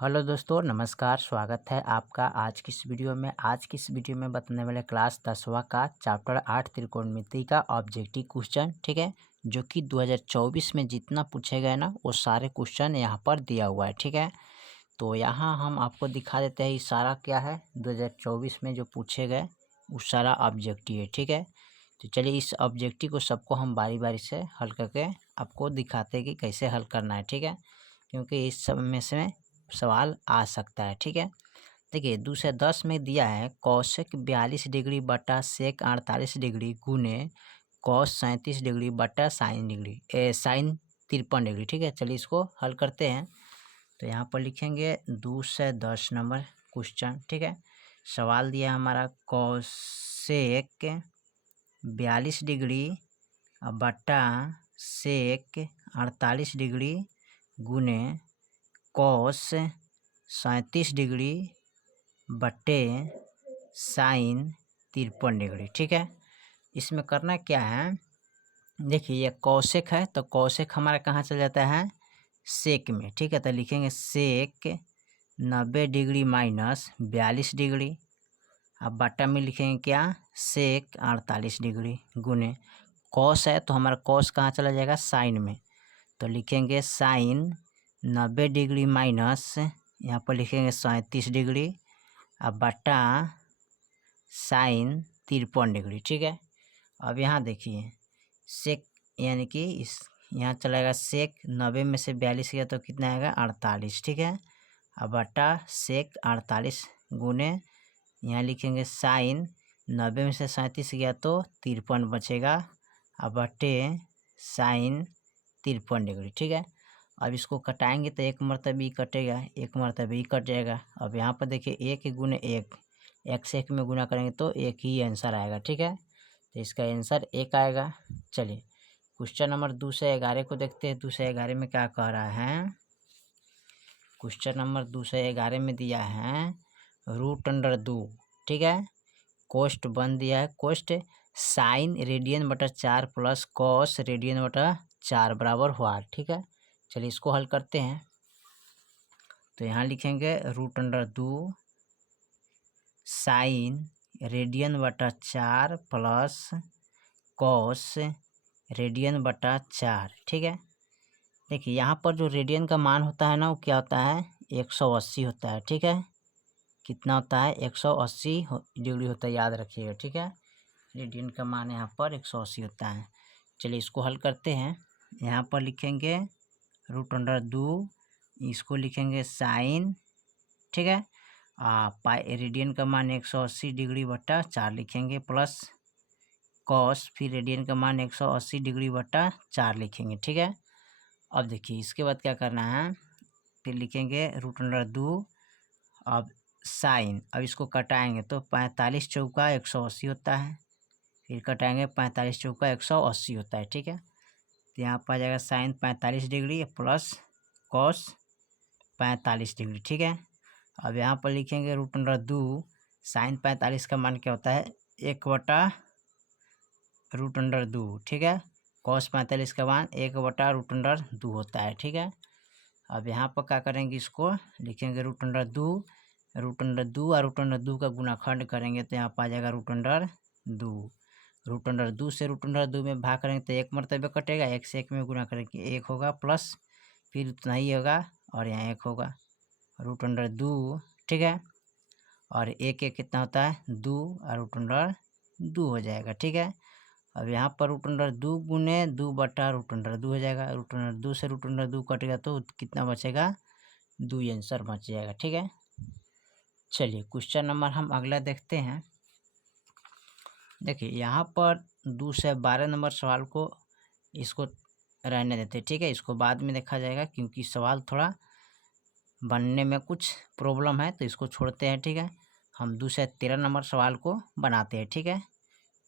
Hello दोस्तों, नमस्कार। स्वागत है आपका आज की इस वीडियो में। आज की इस वीडियो में बताने वाले क्लास 10वां का चैप्टर 8 त्रिकोणमिति का ऑब्जेक्टिव क्वेश्चन, ठीक है, जो कि 2024 में जितना पूछे गए ना वो सारे क्वेश्चन यहाँ पर दिया हुआ है, ठीक है। तो यहाँ हम आपको दिखा देते हैं ये सारा क्या है 2024 में जो पूछे गए वो सारा ऑब्जेक्टिव है, ठीक है। तो चलिए इस ऑब्जेक्टिव को सबको हम बारी बारी से हल करके आपको दिखाते हैं कि कैसे हल करना है, ठीक है, क्योंकि इस सब में से सवाल आ सकता है, ठीक है। देखिए 2 से 10 में दिया है कौशिक 42 डिग्री बटा सेक 48 डिग्री गुने कॉस 37 डिग्री बटा साइन साइन 53 डिग्री, ठीक है। चलिए इसको हल करते हैं। तो यहाँ पर लिखेंगे 2 से 10 नंबर क्वेश्चन, ठीक है। सवाल दिया हमारा कौशिक 42 डिग्री बटा सेक 48 डिग्री गुने कॉस 37 डिग्री बटे साइन 53 डिग्री, ठीक है। इसमें करना क्या है, देखिए ये कौशिक है तो कौशिक हमारा कहाँ चल जाता है सेक में, ठीक है। तो लिखेंगे सेक 90 डिग्री माइनस 42 डिग्री, अब बटा में लिखेंगे क्या सेक 48 डिग्री गुने कॉस है तो हमारा कॉस कहाँ चला जाएगा साइन में, तो लिखेंगे साइन 90 डिग्री माइनस यहाँ पर लिखेंगे 37 डिग्री अब बटा साइन 53 डिग्री, ठीक है। अब यहाँ देखिए सेक यानी कि इस यहाँ चलाएगा सेक 90 में से 42 गया तो कितना आएगा 48, ठीक है। अब बटा सेक 48 गुने यहाँ लिखेंगे साइन 90 में से 37 गया तो 53 बचेगा अब बटे साइन 53 डिग्री, ठीक है। अब इसको कटाएंगे तो एक मरतबा ई कटेगा, एक मरतबा ई कट जाएगा। अब यहाँ पर देखिए एक गुने एक से एक में गुना करेंगे तो एक ही आंसर आएगा, ठीक है। तो इसका आंसर एक आएगा। चलिए क्वेश्चन नंबर 2 से 11 को देखते हैं। 2 से 11 में क्या कह रहा है, क्वेश्चन नंबर 2 से 11 में दिया है √2, ठीक है। कोष्ट बन दिया है कोष्ट साइन रेडियन बटा 4 प्लस कॉस रेडियन बटा 4 बराबर हुआ, ठीक है। चलिए इसको हल करते हैं। तो यहाँ लिखेंगे √2 साइन रेडियन बटा 4 प्लस कॉस रेडियन बटा 4, ठीक है। देखिए यहाँ पर जो रेडियन का मान होता है ना वो क्या होता है 180 होता है, ठीक है। कितना होता है 180 डिग्री होता है, याद रखिएगा, ठीक है। रेडियन का मान यहाँ पर 180 होता है। चलिए इसको हल करते हैं। यहाँ पर लिखेंगे √2, इसको लिखेंगे साइन, ठीक है। पाई रेडियन का मान 180 डिग्री बटा 4 लिखेंगे प्लस कॉस फिर रेडियन का मान 180 डिग्री बटा 4 लिखेंगे, ठीक है। अब देखिए इसके बाद क्या करना है, फिर लिखेंगे √2 अब साइन, अब इसको कटाएंगे तो 45 चौका 180 होता है, फिर कटाएंगे 45 चौका 180 होता है, ठीक है। तो यहाँ पर आ जाएगा sine 45 degree plus cos 45 degree, ठीक है। अब यहाँ पर लिखेंगे √2 साइन 45 का मान क्या होता है 1/√2, ठीक है। कॉस 45 का मान 1/√2 होता है, ठीक है। अब यहाँ पर क्या करेंगे, इसको लिखेंगे √2 और √2 का गुणाखंड करेंगे तो यहाँ पर आ जाएगा √2 से √2 में भाग करेंगे तो एक मरतबा कटेगा, एक से एक में गुना करेंगे एक होगा प्लस फिर उतना ही होगा और यहाँ एक होगा √2, ठीक है। और एक एक कितना होता है 2 और √2 हो जाएगा, ठीक है। अब यहाँ पर √2 गुने 2 बटा √2 हो जाएगा, √2 से √2 कटेगा तो कितना बचेगा 2 आंसर बच जाएगा, ठीक है। चलिए क्वेश्चन नंबर हम अगला देखते हैं। देखिए यहाँ पर 2 से 12 नंबर सवाल को इसको रहने देते हैं, ठीक है। इसको बाद में देखा जाएगा क्योंकि सवाल थोड़ा बनने में कुछ प्रॉब्लम है तो इसको छोड़ते हैं, ठीक है। हम 2 से 13 नंबर सवाल को बनाते हैं, ठीक है।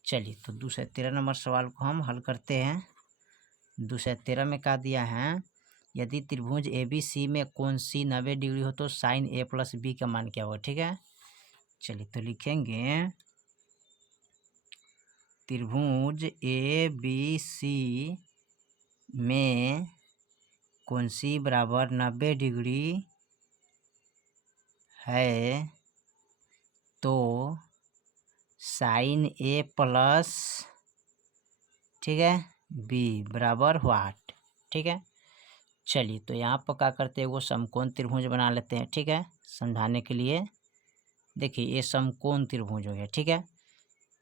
चलिए तो 2 से 13 नंबर सवाल को हम हल करते हैं। 2 से 13 में क्या दिया है, यदि त्रिभुज ABC में कोण C 90 डिग्री हो तो साइन A प्लस B का मान क्या होगा, ठीक है। चलिए तो लिखेंगे त्रिभुज ABC में कोण C बराबर 90 डिग्री है तो साइन ए प्लस, ठीक है, बी बराबर व्हाट, ठीक है। चलिए तो यहाँ पर क्या करते हैं, वो समकोण त्रिभुज बना लेते हैं, ठीक है, समझाने के लिए। देखिए ये समकोण त्रिभुज हो गया, ठीक है।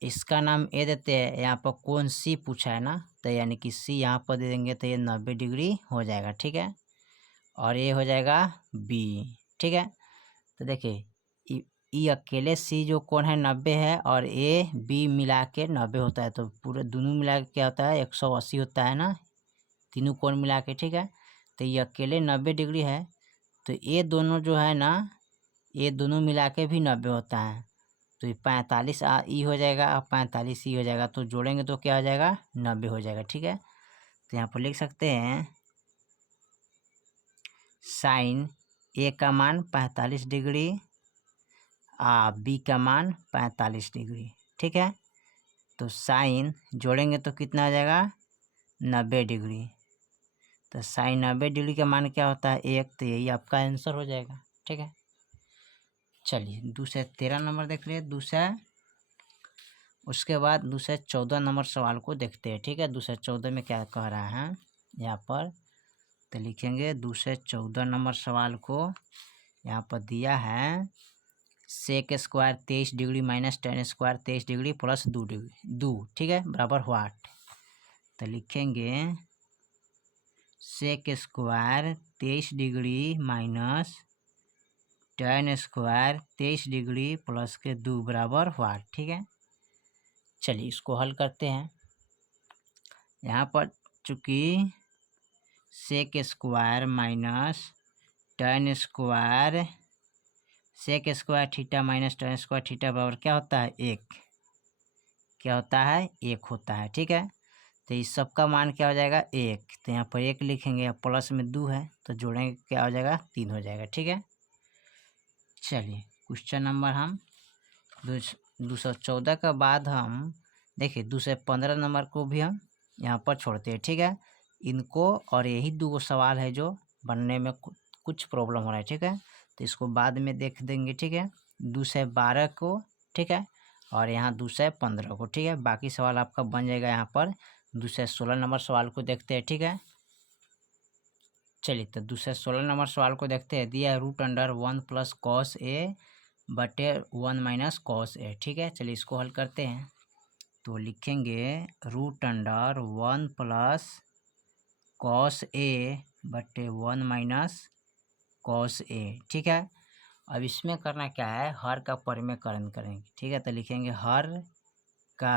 इसका नाम ए देते हैं, यहाँ पर कोण सी पूछा है ना, तो यानी कि सी यहाँ पर दे देंगे तो ये 90 डिग्री हो जाएगा, ठीक है। और ये हो जाएगा बी, ठीक है। तो देखिए ई अकेले सी जो कोण है 90 है, और ए बी मिला के 90 होता है, तो पूरे दोनों मिला के क्या होता है 180 होता है ना, तीनों कोण मिला के, ठीक है। तो ये अकेले 90 डिग्री है, तो ये दोनों जो है ना, ये दोनों मिला के भी 90 होता है, तो ये 45 ई हो जाएगा और 45 ई हो जाएगा, तो जोड़ेंगे तो क्या हो जाएगा 90 हो जाएगा, ठीक है। तो यहाँ पर लिख सकते हैं साइन ए का मान 45 डिग्री बी का मान 45 डिग्री, ठीक है। तो साइन जोड़ेंगे तो कितना आ जाएगा 90 डिग्री, तो साइन 90 डिग्री का मान क्या होता है 1, तो यही आपका आंसर हो जाएगा, ठीक है। चलिए दूसरे 13 नंबर देख लिए दूसरा, उसके बाद दूसरे 14 नंबर सवाल को देखते हैं, ठीक है। दूसरे 14 में क्या कह रहा है यहाँ पर, तो लिखेंगे दूसरे 14 नंबर सवाल को। यहाँ पर दिया है sec square 23 degree minus tan square 23 degree plus 2 degree 2, ठीक है, बराबर व्हाट। तो लिखेंगे sec square 23 degree minus tan square 23 degree plus के 2 बराबर व्हाट, ठीक है। चलिए इसको हल करते हैं। यहाँ पर चूँकि sec square minus tan square, sec square theta minus tan square theta बराबर क्या होता है 1, क्या होता है 1 होता है, ठीक है। तो इस सब का मान क्या हो जाएगा 1, तो यहाँ पर 1 लिखेंगे, प्लस में 2 है तो जोड़ेंगे क्या हो जाएगा 3 हो जाएगा, ठीक है। चलिए क्वेश्चन नंबर हम 214 के बाद हम देखिए 215 नंबर को भी हम यहाँ पर छोड़ते हैं, ठीक है। इनको और यही दो सवाल है जो बनने में कुछ प्रॉब्लम हो रहा है, ठीक है, तो इसको बाद में देख देंगे, ठीक है। 212 को, ठीक है, और यहाँ 215 को, ठीक है। बाकी सवाल आपका बन जाएगा यहाँ पर। 216 नंबर सवाल को देखते हैं, ठीक है। चलिए तो 216 नंबर सवाल को देखते हैं। दिया है √1 प्लस कॉस ए बटे 1 माइनस कॉस ए, ठीक है। चलिए इसको हल करते हैं। तो लिखेंगे √1 प्लस कॉस ए बटे 1 माइनस कॉस ए, ठीक है। अब इसमें करना क्या है, हर का परिमेयकरण करेंगे, ठीक है। तो लिखेंगे हर का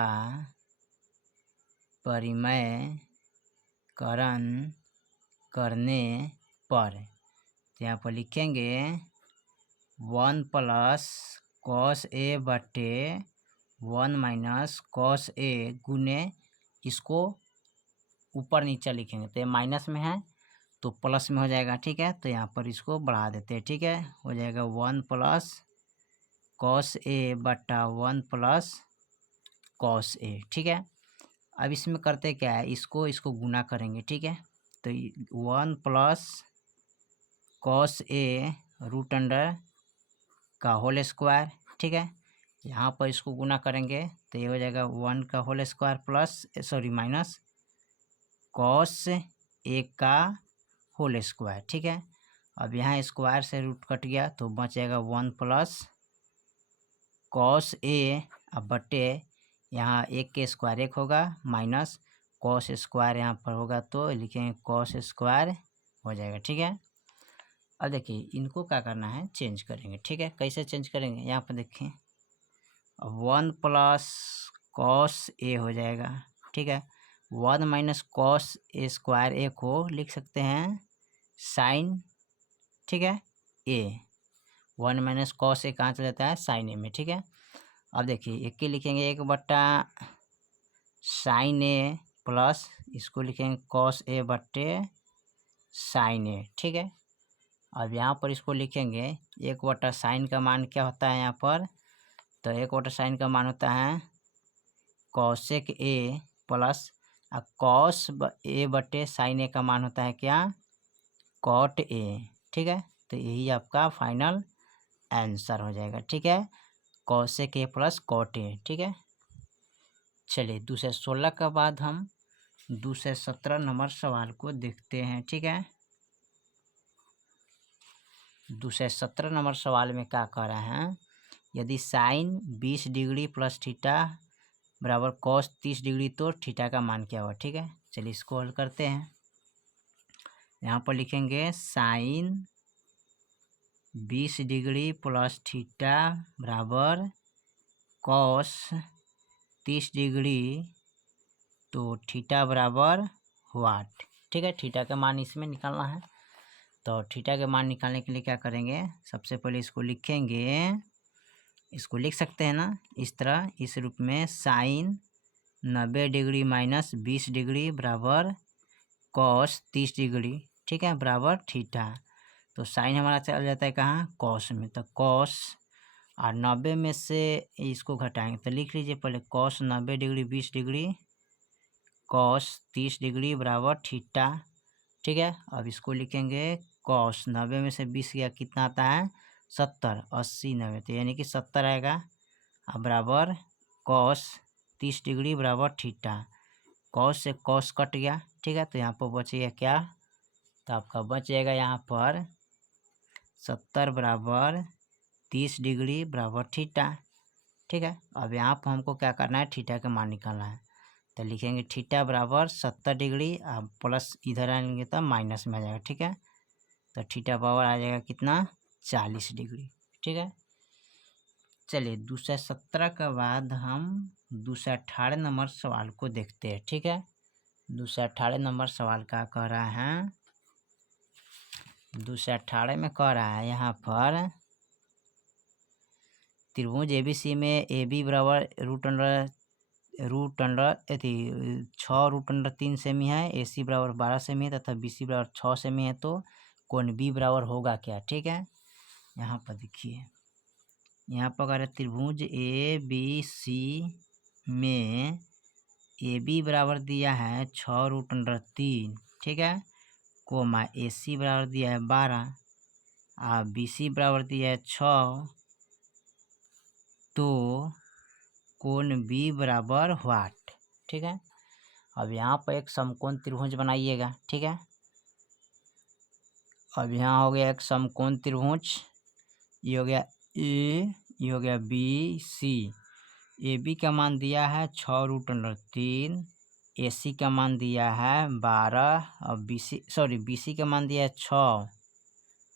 परिमेयकरण करने पर, तो यहाँ पर लिखेंगे 1 प्लस कॉस ए बटे 1 माइनस कॉस ए गुने, इसको ऊपर नीचे लिखेंगे तो ये माइनस में है तो प्लस में हो जाएगा, ठीक है। तो यहाँ पर इसको बढ़ा देते हैं, ठीक है, हो जाएगा 1 प्लस कॉस ए बटा 1 प्लस कॉस ए, ठीक है। अब इसमें करते क्या है, इसको गुना करेंगे, ठीक है। तो 1 प्लस कॉस ए √अंडर का होल स्क्वायर, ठीक है। यहाँ पर इसको गुना करेंगे तो ये हो जाएगा 1 का whole square plus minus cos A का होल स्क्वायर, ठीक है। अब यहाँ स्क्वायर से रूट कट गया तो बच जाएगा 1 प्लस कॉस ए, अब बटे यहाँ 1 के स्क्वायर 1 होगा माइनस कॉस स्क्वायर यहाँ पर होगा तो लिखेंगे कॉस स्क्वायर हो जाएगा, ठीक है। अब देखिए इनको क्या करना है, चेंज करेंगे, ठीक है। कैसे चेंज करेंगे, यहाँ पर देखें 1 प्लस कॉस ए हो जाएगा, ठीक है। 1 माइनस कॉस ए स्क्वायर ए को लिख सकते हैं साइन, ठीक है, ए। 1 माइनस कॉस ए कहाँ चला जाता है साइन ए में, ठीक है। अब देखिए 1 के लिखेंगे 1 बट्टा साइन ए प्लस इसको लिखेंगे कॉस ए बट्टे साइन ए, ठीक है। अब यहाँ पर इसको लिखेंगे 1 बटा साइन का मान क्या होता है यहाँ पर, तो 1 बटा साइन का मान होता है cosec A plus cos A बटे साइन ए का मान होता है क्या कॉट ए, ठीक है। तो यही आपका फाइनल आंसर हो जाएगा। ठीक है, cosec A plus cot A. ठीक है, चलिए दूसरे 16 के बाद हम दूसरे 17 नंबर सवाल को देखते हैं। ठीक है, दूसरे 17 नंबर सवाल में क्या कह रहे हैं, यदि साइन 20 डिग्री प्लस थीटा बराबर कॉस 30 डिग्री तो थीटा का मान क्या होगा। ठीक है, चलिए इसको हल करते हैं। यहाँ पर लिखेंगे साइन 20 डिग्री प्लस थीटा बराबर कॉस 30 डिग्री तो थीटा बराबर वाट। ठीक है, थीटा का मान इसमें निकालना है। तो थीटा के मान निकालने के लिए क्या करेंगे, सबसे पहले इसको लिखेंगे, इसको लिख सकते हैं ना इस तरह, इस रूप में साइन 90 डिग्री माइनस 20 डिग्री बराबर कॉस 30 डिग्री। ठीक है, बराबर थीटा। तो साइन हमारा चल जाता है कहाँ, कॉस में, तो कॉस और 90 में से इसको घटाएंगे तो लिख लीजिए पहले cos 90 degree 20 degree cos 30 degree बराबर थीटा। ठीक है, अब इसको लिखेंगे कॉस 90 में से 20 गया कितना आता है 70, 80 90 तो यानी कि 70 आएगा। अब बराबर कॉस 30 डिग्री बराबर थीटा, कॉस से कॉस कट गया। ठीक है, तो यहाँ पर बचेगा क्या, तो आपका बच जाएगा यहाँ पर 70 बराबर 30 डिग्री बराबर थीटा। ठीक है, अब यहाँ पर हमको क्या करना है, थीटा का मान निकालना है। तो लिखेंगे थीटा बराबर 70 डिग्री, अब प्लस इधर आएंगे तो माइनस में आ जाएगा। ठीक है, तो थीटा बराबर आ जाएगा कितना 40 डिग्री। ठीक है, चलिए दूसरा 17 के बाद हम दूसरा 18 नंबर सवाल को देखते हैं। ठीक है, दूसरा 18 नंबर सवाल क्या कह रहा है, दूसरा 18 में कह रहा है यहाँ पर त्रिभुज एबीसी में ए बी बराबर रूट अंडर 6√3 सेमी है, ए सी बराबर 12 सेमी है तथा बी सी बराबर 6 सेमी है, तो कोण बी बराबर होगा क्या। ठीक है, यहाँ पर देखिए, यहाँ पर अगर त्रिभुज ए बी सी में ए बी बराबर दिया है 6√3। ठीक है, कोमा ए सी बराबर दिया है 12 और बी सी बराबर दिया है 6, तो कोण बी बराबर वाट। ठीक है, अब यहाँ पर एक समकोण त्रिभुज बनाइएगा। ठीक है, अब यहाँ हो गया एक समकोण त्रिभुज, ये हो गया ए, ये हो गया बी सी। ए बी का मान दिया है 6√3, ए सी का मान दिया है 12 और बी सी का मान दिया है 6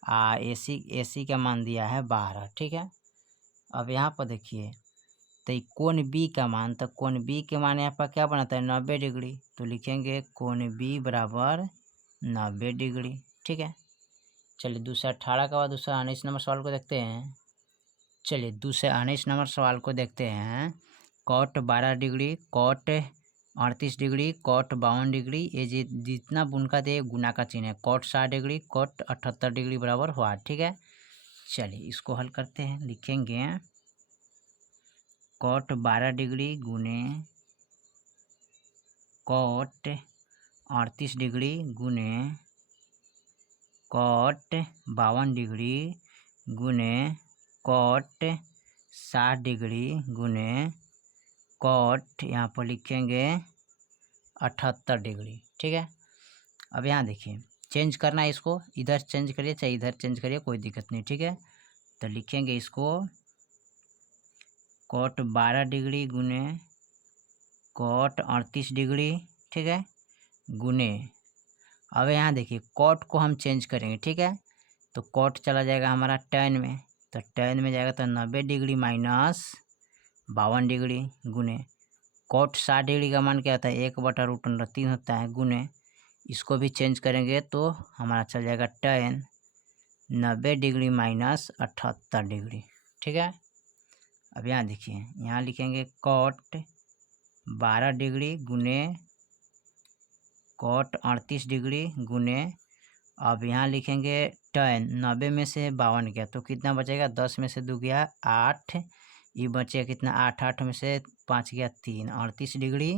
और ए सी का मान दिया है 12। ठीक है, अब यहाँ पर देखिए, तो कोण बी का मान, तो कोण बी के मान यहाँ पर क्या बनाता है 90 डिग्री, तो लिखेंगे कोण बी बराबर 90 डिग्री। ठीक है, चलिए दूसरा 18 के बाद दूसरा 19 नंबर सवाल को देखते हैं। चलिए दूसरे 19 नंबर सवाल को देखते हैं। Cot 12 degree, cot 38 degree, cot 52 degree, ये जितना बुनका दे गुना का चिन्ह है, कॉट 60 डिग्री, कॉट 78 डिग्री बराबर हुआ। ठीक है, चलिए इसको हल करते हैं। लिखेंगे कॉट 12 डिग्री गुने कॉट 38 डिग्री गुने कॉट 52 डिग्री गुने कॉट 60 डिग्री गुने कॉट, यहाँ पर लिखेंगे 78 डिग्री। ठीक है, अब यहाँ देखिए चेंज करना है, इसको इधर चेंज करिए चाहे इधर चेंज करिए, कोई दिक्कत नहीं। ठीक है, तो लिखेंगे इसको कॉट 12 डिग्री गुने कॉट 38 डिग्री। ठीक है, गुने, अब यहाँ देखिए कॉट को हम चेंज करेंगे। ठीक है, तो कॉट चला जाएगा हमारा tan में, तो tan में जाएगा तो 90 डिग्री माइनस 52 डिग्री गुने कॉट 60 डिग्री का मान क्या होता है 1/√3 होता है, गुने इसको भी चेंज करेंगे तो हमारा चल जाएगा tan 90 डिग्री माइनस 78 डिग्री। ठीक है, अब यहाँ देखिए, यहाँ लिखेंगे कॉट 12 डिग्री गुने कॉट 38 डिग्री गुने, अब यहाँ लिखेंगे tan 90 में से 52 गया तो कितना बचेगा, 10 में से 2 गया 8, ये बचेगा कितना 8, 8 में से 5 गया 3, 38 डिग्री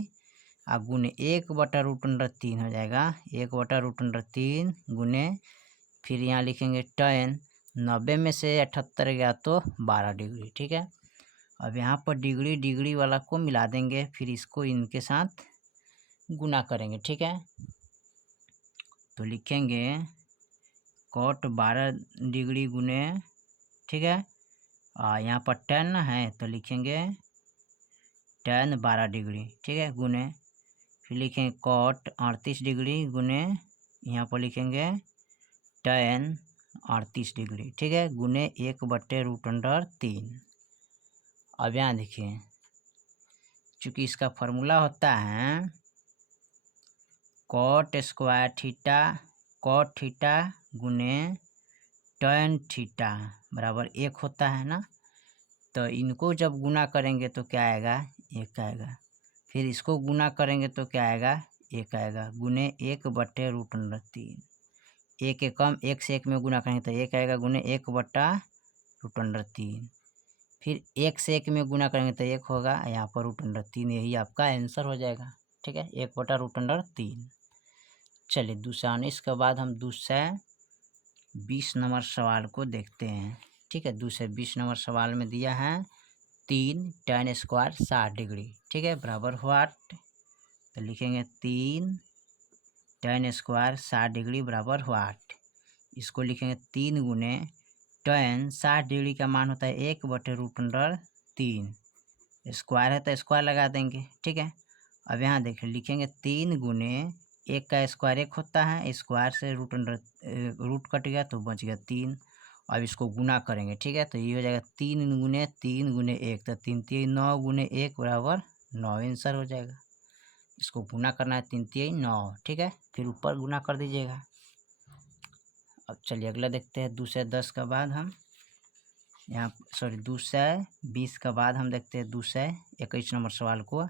और गुने 1/√3 हो जाएगा, 1/√3 गुने, फिर यहाँ लिखेंगे tan 90 में से 78 गया तो 12 डिग्री, ठीक है। अब यहाँ पर डिग्री डिग्री वाला को मिला देंगे, फिर इसको इनके साथ गुना करेंगे, ठीक है। तो लिखेंगे कॉट 12 डिग्री गुने, ठीक है। यहाँ पर 10 है तो लिखेंगे 10 12 डिग्री, ठीक है, गुने, फिर लिखेंगे कॉट 38 डिग्री गुने, यहाँ पर लिखेंगे 10 38 डिग्री, ठीक है, गुने 1/√3। अब यहाँ देखिए, चूँकि इसका फॉर्मूला होता है cot square theta cot theta गुने tan थीटा बराबर 1 होता है ना। तो इनको जब गुना करेंगे तो क्या आएगा, 1 आएगा। फिर इसको गुना करेंगे तो क्या आएगा, 1 आएगा, गुने 1/√3। 1 एकम 1 से 1 में गुना करेंगे तो 1 आएगा, गुने 1/√3। फिर 1 से 1 में गुना करेंगे तो 1 होगा, यहाँ पर √3, यही आपका आंसर हो जाएगा, ठीक है, 1/√3। चलिए दूसरा, इसके बाद हम दूसरा 20 नंबर सवाल को देखते हैं, ठीक है। दूसरे 20 नंबर सवाल में दिया है 3 tan स्क्वायर 60 डिग्री, ठीक है, बराबर व्हाट। तो लिखेंगे 3 tan स्क्वायर 60 डिग्री बराबर व्हाट। इसको लिखेंगे 3 गुने tan 60 डिग्री का मान होता है 1/√3, स्क्वायर है तो स्क्वायर लगा देंगे, ठीक है। अब यहाँ देखिए, लिखेंगे 3 गुने 1 का स्क्वायर 1 होता है, स्क्वायर से रूट कट गया तो बच गया 3। अब इसको गुना करेंगे, ठीक है, तो ये हो जाएगा 3 गुने 3 गुने 1, तो 3 3 9 गुने 1 बराबर 9 आंसर हो जाएगा। इसको गुना करना है, 3 3 9, ठीक है, फिर ऊपर गुना कर दीजिएगा। अब चलिए अगला देखते हैं, दूसरे 10 का बाद हम यहाँ दूसरा 20 का बाद हम देखते हैं दूसरा 21 नंबर सवाल को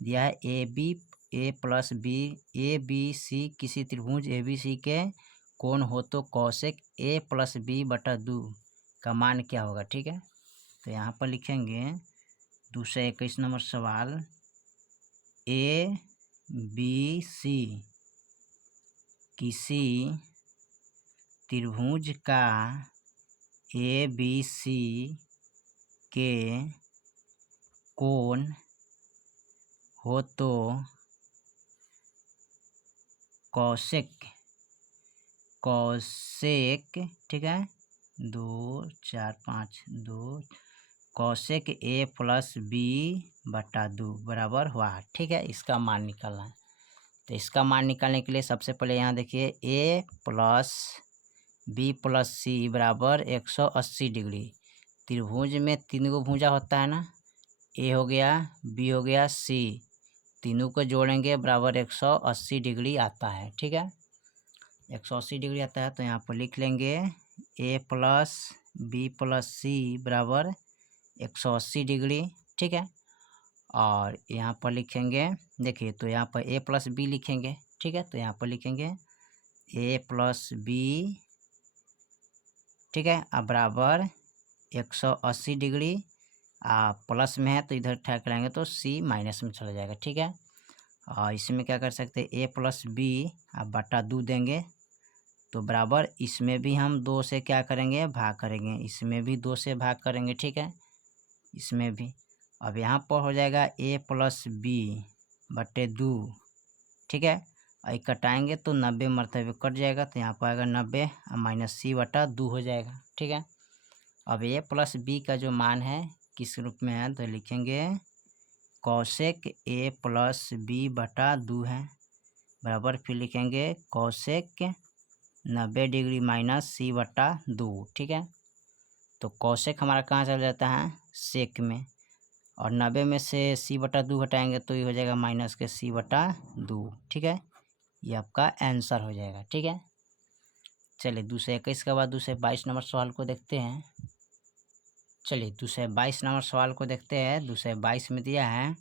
दिया है ए बी सी किसी त्रिभुज ए बी सी के कोण हो तो कौशिक a+b/2 का मान क्या होगा, ठीक है। तो यहाँ पर लिखेंगे दूसरा 21 नंबर सवाल, ए बी सी किसी त्रिभुज का ए बी सी के कोण हो तो कौशिक, ठीक है, 2 4 5 2 कौशिक a+b/2 बराबर हुआ, ठीक है। इसका मान निकालना है। तो इसका मान निकालने के लिए सबसे पहले यहाँ देखिए a+b+c बराबर 180 डिग्री। त्रिभुज में 3 गो भुजा होता है ना, ए हो गया, बी हो गया, सी, तीनों को जोड़ेंगे बराबर 180 डिग्री आता है, ठीक है, 180 डिग्री आता है। तो यहाँ पर लिख लेंगे a+b+c बराबर 180 डिग्री, ठीक है। और यहाँ पर लिखेंगे, देखिए तो यहाँ पर a+b लिखेंगे, ठीक है। तो यहाँ पर लिखेंगे a+b, ठीक है, अब बराबर 180 डिग्री, प्लस में है तो इधर ठा कराएंगे तो c माइनस में चला जाएगा, ठीक है। और इसमें क्या कर सकते हैं, a+b अब बटा 2 देंगे तो बराबर इसमें भी हम 2 से क्या करेंगे, भाग करेंगे, इसमें भी 2 से भाग करेंगे, ठीक है, इसमें भी। अब यहाँ पर हो जाएगा a+b/2, ठीक है, और कटाएंगे तो 90 मरतबे कट जाएगा, तो यहाँ पर आएगा 90 माइनस c/2 हो जाएगा, ठीक है। अब a+b का जो मान है किस रूप में है, तो लिखेंगे कौशिक a+b/2 है बराबर, फिर लिखेंगे कौशिक 90 डिग्री माइनस c/2, ठीक है। तो कौशिक हमारा कहाँ चल जाता है, सेक में, और 90 में से c/2 हटाएंगे तो ये हो जाएगा माइनस के c/2, ठीक है, ये आपका आंसर हो जाएगा, ठीक है। चलिए दूसरे 21 के बाद दूसरे 22 नंबर सवाल को देखते हैं। चलिए दूसरे 22 नंबर सवाल को देखते हैं। दूसरे 22 में दिया है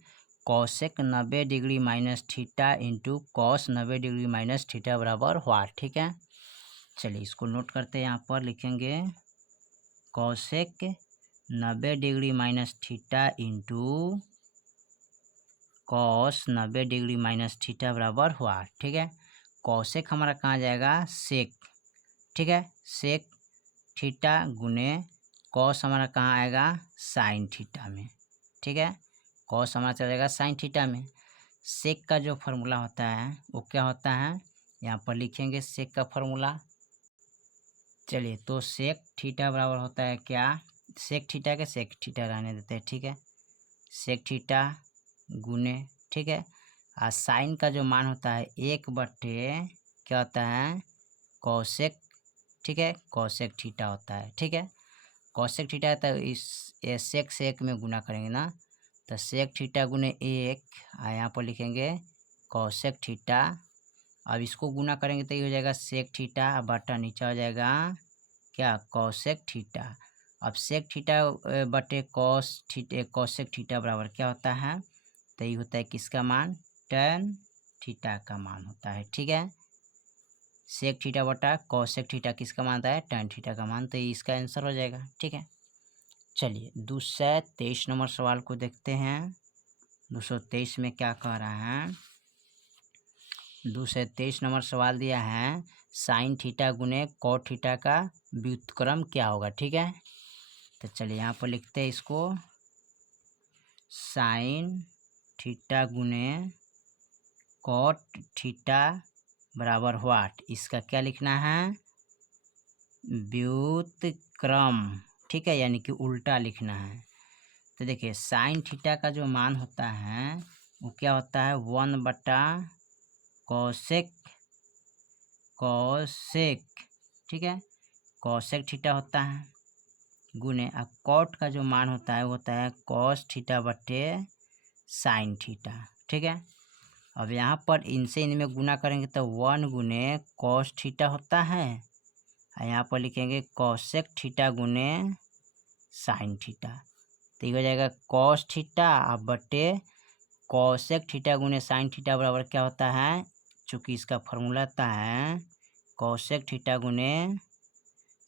Kaushik 90 degree minus theta into cos 90 degree minus theta बराबर व्हाट, ठीक है। चलिए इसको नोट करते हैं, यहाँ पर लिखेंगे Kaushik 90 degree minus theta into cos 90 degree minus theta बराबर व्हाट, ठीक है। कौशिक हमारा कहाँ जाएगा, सेक, ठीक है, सेक थीटा गुने कॉस हमारा कहाँ आएगा, साइन थीटा में, ठीक है। कॉस हमारा चला जाएगा साइन थीटा में। सेक का जो फार्मूला होता है वो क्या होता है, यहाँ पर लिखेंगे सेक का फार्मूला। चलिए, तो सेक थीटा बराबर होता है क्या, सेक थीटा के सेक थीटा रहने देते हैं, ठीक है। सेक थीटा गुने, ठीक है, और साइन का जो मान होता है 1/, क्या होता है, कॉसेक, ठीक है, कॉसेक थीटा होता है, ठीक है। कॉसेक थीटा है तो इस सेक से 1 में गुना करेंगे ना, तो सेक थीटा गुने 1, और यहाँ पर लिखेंगे कॉसेक थीटा। अब इसको गुना करेंगे तो ये हो जाएगा सेक थीटा, बटा नीचे हो जाएगा क्या, कॉसेक थीटा। अब सेक थीटा बटे कॉस थीटा, कॉसेक थीटा बराबर क्या होता है, तो ये होता है किसका मान, टैन थीटा का मान होता है, ठीक है। सेक थीटा बटा कॉसेक थीटा किसका मान आता है, टैन थीटा का मान, तो ये इसका आंसर हो जाएगा, ठीक है। चलिए 223 नंबर सवाल को देखते हैं। 223 में क्या कह रहा है, 223 नंबर सवाल दिया है साइन थीटा गुने कॉट थीटा का व्युत्क्रम क्या होगा, ठीक है। तो चलिए यहाँ पर लिखते हैं इसको, साइन थीटा गुने कॉट थीटा बराबर व्हाट, इसका क्या लिखना है, व्युत्क्रम, ठीक है, यानी कि उल्टा लिखना है। तो देखिए साइन थीटा का जो मान होता है वो क्या होता है, 1/कॉसेक, कॉसेक, ठीक है, कॉसेक थीटा होता है, गुने अब कॉट का जो मान होता है वो होता है कॉस थीटा बटे साइन थीटा, ठीक है। अब यहाँ पर इनसे इनमें गुना करेंगे तो 1 गुने कॉस थीटा होता है, और यहाँ पर लिखेंगे कॉसेक थीटा गुने साइन थीटा, तो ये हो जाएगा कॉस थीटा अब बटे कॉसेक थीटा गुने साइन थीटा बराबर क्या होता है, चूँकि इसका फॉर्मूला होता है कॉसेक थीटा गुने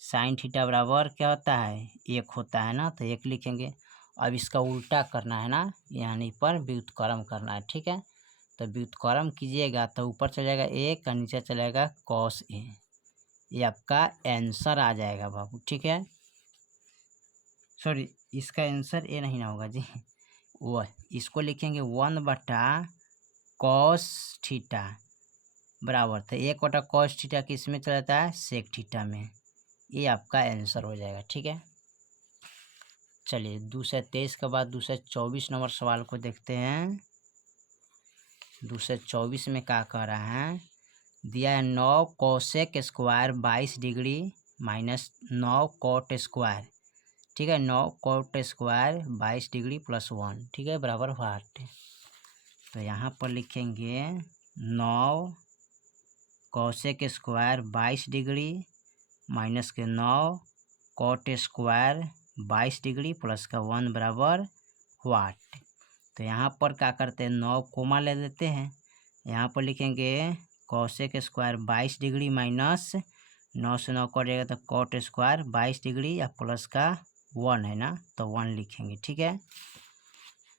साइन थीटा बराबर क्या होता है, 1 होता है ना, तो 1 लिखेंगे। अब इसका उल्टा करना है ना, यानी पर व्युत्क्रम करना है, ठीक है। तो व्युत्क्रम कीजिएगा तो ऊपर चलेगा 1 और नीचे चलेगा कॉस ए, ये आपका आंसर आ जाएगा बाबू, ठीक है। सॉरी, इसका आंसर ए नहीं ना होगा जी, वो इसको लिखेंगे 1/कॉस थीटा बराबर, तो 1/कॉस थीटा किस में चला जाता है, सेक थीटा में, ये आपका आंसर हो जाएगा, ठीक है। चलिए 223 के बाद 224 नंबर सवाल को देखते हैं। 224 में क्या कह रहा है, दिया है 9 cosec square 22 degree minus 9 coat square, ठीक है, 9 कोट स्क्वायर 22 डिग्री प्लस 1, ठीक है, बराबर व्हाट। तो यहाँ पर लिखेंगे 9 कोसेक स्क्वायर 22 डिग्री माइनस के 9 कॉट स्क्वायर 22 डिग्री प्लस का 1 बराबर व्हाट। तो यहाँ पर क्या करते हैं, 9 कोमा ले लेते हैं, यहाँ पर लिखेंगे कॉसेक स्क्वायर 22 डिग्री माइनस 9 से 9 कट जाएगा तो कॉट स्क्वायर 22 डिग्री या प्लस का 1 है ना, तो 1 लिखेंगे, ठीक है।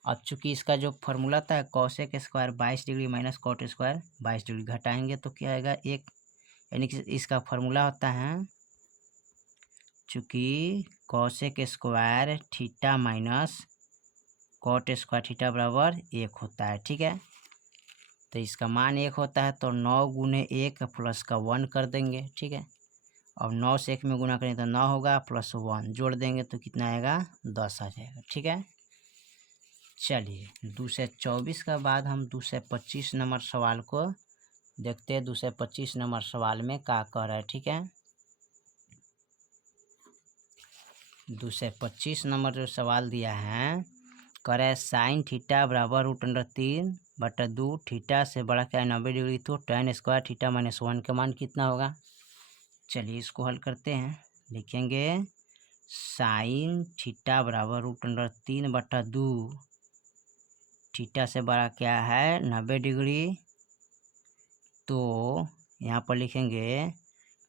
अब चूंकि इसका जो फॉर्मूला था cosec square 22 degree minus cot square 22 degree घटाएंगे तो क्या आएगा 1, यानी कि इसका फॉर्मूला होता है चूँकि cosec square theta minus cot square theta बराबर 1 होता है, ठीक है। तो इसका मान 1 होता है तो 9 गुने 1 प्लस का 1 कर देंगे, ठीक है। अब 9 से 1 में गुना करेंगे तो 9 होगा प्लस 1 जोड़ देंगे तो कितना आएगा, 10 आ जाएगा, ठीक है। चलिए 224 के बाद हम 225 नंबर सवाल को देखते हैं। 225 नंबर सवाल में क्या कह रहा है, ठीक है। 225 नंबर जो सवाल दिया है, कह रहा है साइन थीटा बराबर √3/2 थीटा से बड़ा क्या है 90 डिग्री, तो tan स्क्वायर थीटा माइनस 1 का मान कितना होगा। चलिए इसको हल करते हैं, लिखेंगे साइन थीटा बराबर √3/2 थीटा से बड़ा क्या है 90 डिग्री, तो यहाँ पर लिखेंगे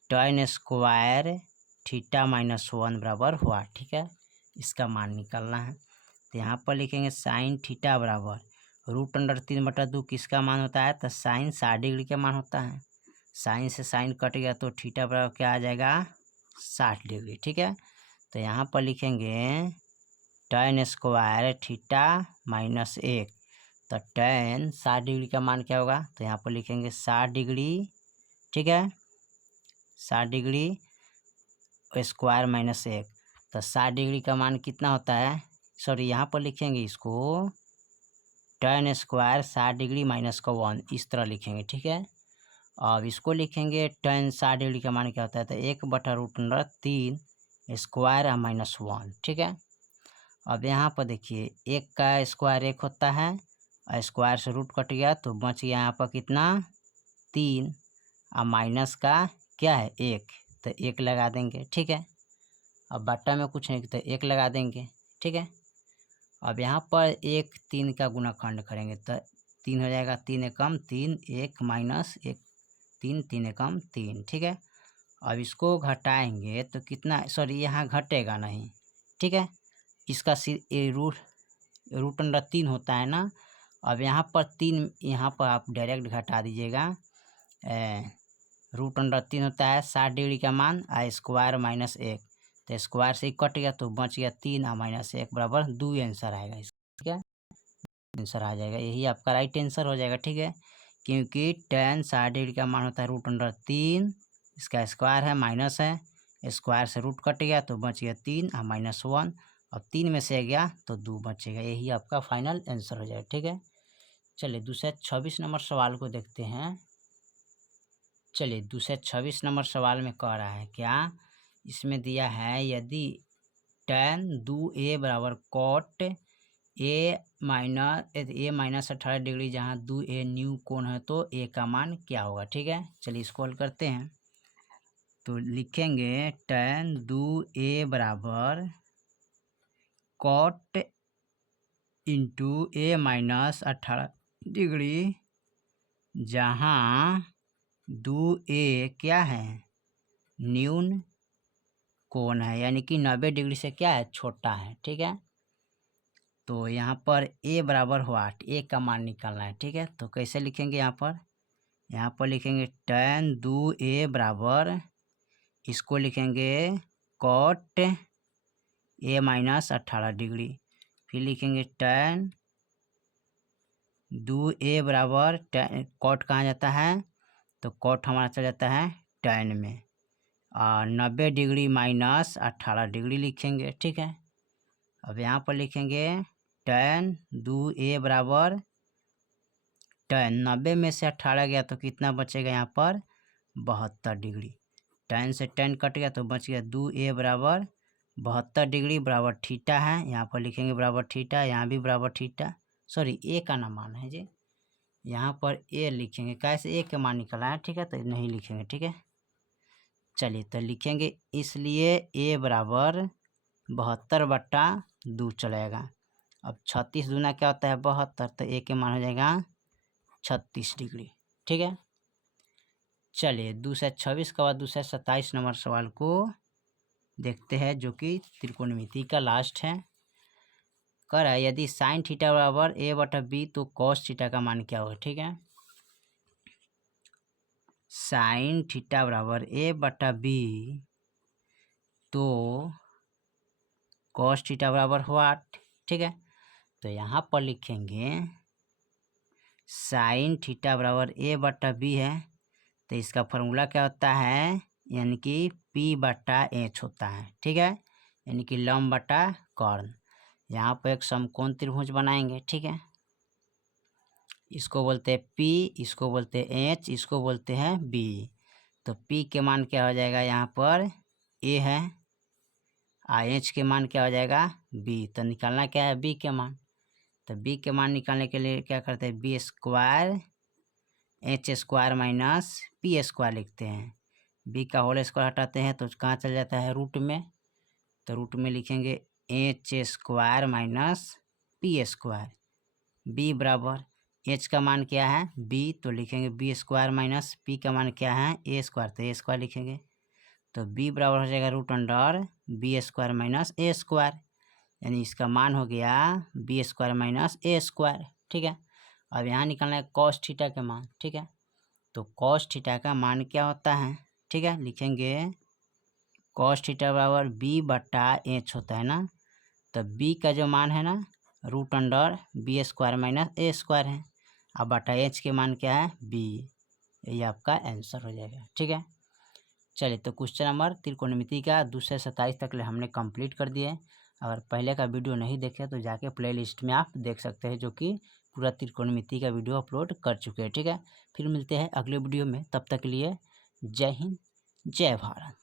tan स्क्वायर थीटा माइनस 1 बराबर हुआ, ठीक है, इसका मान निकालना है। तो यहाँ पर लिखेंगे साइन थीटा बराबर √3/2 किसका मान होता है, तो साइन 60 डिग्री का मान होता है। साइन से साइन कट गया तो थीटा बराबर क्या आ जाएगा 60 डिग्री, ठीक है। तो यहाँ पर लिखेंगे tan स्क्वायर थीटा माइनस 1। तो tan 60 डिग्री का मान क्या होगा, तो यहाँ पर लिखेंगे 60 डिग्री, ठीक है, 60 डिग्री स्क्वायर माइनस 1। तो 60 डिग्री का मान कितना होता है, सॉरी यहाँ पर लिखेंगे इसको tan स्क्वायर 60 डिग्री माइनस का 1, इस तरह लिखेंगे, ठीक है। अब इसको लिखेंगे tan 60 डिग्री का मान क्या होता है, तो 1/√3 स्क्वायर माइनस 1, ठीक है। अब यहाँ पर देखिए 1 का स्क्वायर 1 होता है और स्क्वायर से रूट कट गया तो बच गया यहाँ पर कितना 3 और माइनस का क्या है 1, तो 1 लगा देंगे, ठीक है। अब बट्टा में कुछ नहीं तो 1 लगा देंगे, ठीक है। अब यहाँ पर 1 3 का गुणाखंड करेंगे तो 3 हो जाएगा, 3 एकम 3, 1 माइनस 1 3, 3 एकम 3, ठीक है। अब इसको घटाएंगे तो कितना, सॉरी यहाँ घटेगा नहीं, ठीक है। इसका √3 होता है ना। अब यहाँ पर 3 यहाँ पर आप डायरेक्ट घटा दीजिएगा, √3 होता है 60 डिग्री का मान आ स्क्वायर माइनस 1, तो स्क्वायर से ही कट गया तो बच गया 3 और माइनस 1 बराबर 2 आंसर आएगा इसका, ठीक है, आंसर आ जाएगा, यही आपका राइट आंसर हो जाएगा, ठीक है। क्योंकि tan 60 डिग्री का मान होता है √3, इसका स्क्वायर है माइनस है, स्क्वायर से रूट कट गया तो बच गया 3 और माइनस 1, अब 3 में से गया तो 2 बचेगा, यही आपका फाइनल आंसर हो जाएगा, ठीक है। चलिए दूसरे 26 नंबर सवाल को देखते हैं। चलिए दूसरे 26 नंबर सवाल में कह रहा है क्या, इसमें दिया है यदि tan 2a बराबर cot a माइनस 18 डिग्री जहाँ 2a न्यू कोण है तो a का मान क्या होगा, ठीक है। चलिए इसको हल करते हैं। तो लिखेंगे tan 2a बराबर cot into a minus 18 degree जहाँ 2a क्या है न्यून कोण है, यानी कि 90 डिग्री से क्या है छोटा है, ठीक है। तो यहाँ पर a बराबर व्हाट, a का मान निकालना है, ठीक है। तो कैसे लिखेंगे, यहाँ पर लिखेंगे tan 2a बराबर, इसको लिखेंगे cot a माइनस 18 डिग्री, फिर लिखेंगे tan 2a बराबर cot कहाँ जाता है, तो cot हमारा चल जाता है tan में, और 90 डिग्री माइनस 18 डिग्री लिखेंगे, ठीक है। अब यहाँ पर लिखेंगे tan 2a बराबर tan 90 में से 18 गया तो कितना बचेगा यहाँ पर 72 डिग्री, tan से tan कट गया तो बच गया 2a बराबर 72 डिग्री बराबर थीटा है, यहाँ पर लिखेंगे बराबर थीटा, यहाँ भी बराबर थीटा, सॉरी a का ना मान है जी, यहाँ पर a लिखेंगे, कैसे a के मान निकला है, ठीक है, तो नहीं लिखेंगे, ठीक है। चलिए तो लिखेंगे इसलिए a बराबर 72/2 चलेगा। अब 36 दूना क्या होता है 72, तो a के मान हो जाएगा 36 डिग्री, ठीक है। चलिए दूसरा 26 के बाद दूसरा 27 नंबर सवाल को देखते हैं, जो कि त्रिकोणमिति का लास्ट है। कर है यदि साइन थीटा बराबर a/b तो कॉस थीटा का मान क्या होगा, ठीक है। साइन थीटा बराबर a/b तो कॉस थीटा बराबर व्हाट, ठीक है। तो यहाँ पर लिखेंगे साइन थीटा बराबर a/b है, तो इसका फॉर्मूला क्या होता है, यानी कि p/h होता है, ठीक है, यानी कि लंब बटा कर्ण। यहाँ पर एक समकोण त्रिभुज बनाएंगे, ठीक है, इसको बोलते हैं p, इसको बोलते हैं h, इसको बोलते हैं b। तो p के मान क्या हो जाएगा, यहाँ पर a है, h के मान क्या हो जाएगा b, तो निकालना क्या है b के मान, तो b के मान निकालने के लिए क्या करते हैं b square h square minus p square लिखते हैं, b का होल स्क्वायर हटाते हैं तो कहाँ चल जाता है रूट में, तो रूट में लिखेंगे h square minus p square, b बराबर h का मान क्या है b, तो लिखेंगे b स्क्वायर माइनस p का मान क्या है a स्क्वायर, तो a स्क्वायर लिखेंगे, तो b बराबर हो जाएगा √b square minus a square, यानी इसका मान हो गया b square minus a square, ठीक है। अब यहाँ निकालना है कॉस थीटा का मान, ठीक है, तो कॉस थीटा का मान क्या होता है, ठीक है, लिखेंगे कॉस थीटा बराबर बी बटा एच होता है ना, तो बी का जो मान है ना root under B square minus A square है, अब बटा एच के मान क्या है बी, ये आपका आंसर हो जाएगा। ठीक है, चलिए तो क्वेश्चन नंबर त्रिकोणमिति का 2 से 27 तक ले हमने कंप्लीट कर दिए। अगर पहले का वीडियो नहीं देखे तो जाके प्लेलिस्ट में आप देख सकते हैं, जो कि पूरा त्रिकोणमिति का वीडियो अपलोड कर चुके हैं। ठीक है, फिर मिलते हैं अगले वीडियो में, तब तक के लिए जय हिंद जय भारत।